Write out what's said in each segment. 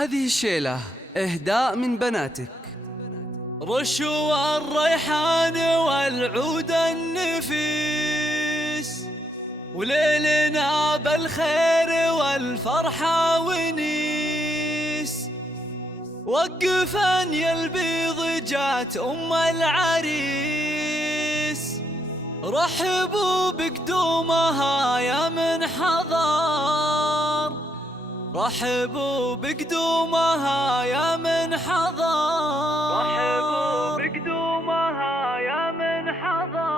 هذه الشيلة إهداء من بناتك. رشو الريحان والعود النفيس، وليلنا بالخير والفرحة ونيس. وقفا يا البيض جات أم العريس، رحبوا بقدومها يا من حضر، رحبوا بقدومها يا من حضر، رحبوا بقدومها يا من حضر.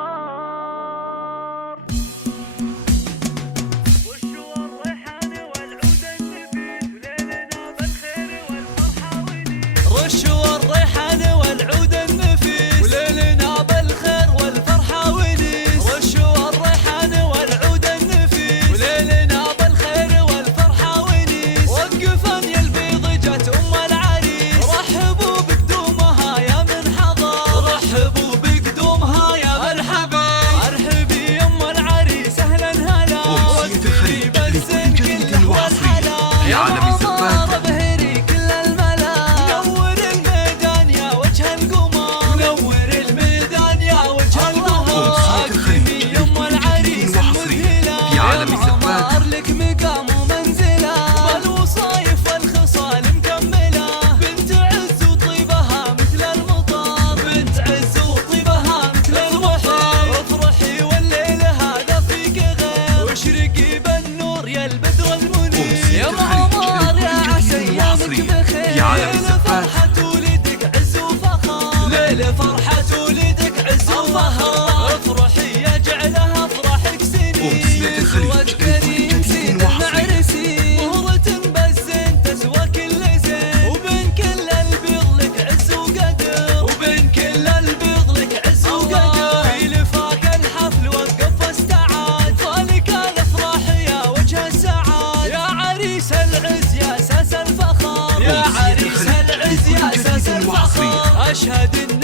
وشو الريحان والعود النفيس، وليلنا بالخير والفرحة ونيس. رشو الريحان والعود النفيس، وليلنا بالخير والفرحة ونيس. رشو الريحان والعود النفيس، وليلنا بالخير والفرحة ونيس. وقفا يا البيض جات أم العريس، رحبوا بقدومها يا من حضر، رحبوا بقدومها يا مرحبا. ارحبي يا أم العريس أهلا هلا، وقفي بالزين كله والحلا. يا عالم الزفات بهري كل الملا، نور الميدان يا وجه القمر، نور الميدان يا وجه القمر. اقدمي يا أم العريس المذهلة، في عالم الزفات عمار لك مقام ومنزلة، والوصايف والخصال مكملة. بنت عز وطيبها مثل المطر، بنت عز وطيبها مثل المطر. افرحي والليل هذا فيك غير، واشرقي بالنور يا البدر المنير. يا عمار يا عسى ايامك بخير، في عالم الزفات فرحة ولدك عز وفخر، ليلة فرحة ولدك عز وفخر. افرحي يجعلها افراحك سنين، أمسية الخليج كريم سيد المعرسي. مهرة بالزين تسوى كل زين، وبين كل البيض لك عز وقدر، وبين كل البيض لك عز وقدر. في لفاك الحفل وقف واستعاد، فالك الافراح يا وجه السعاد. يا عريس العز يا اساس الفخر، يا عريس العز يا اساس الفخر. اشهد ان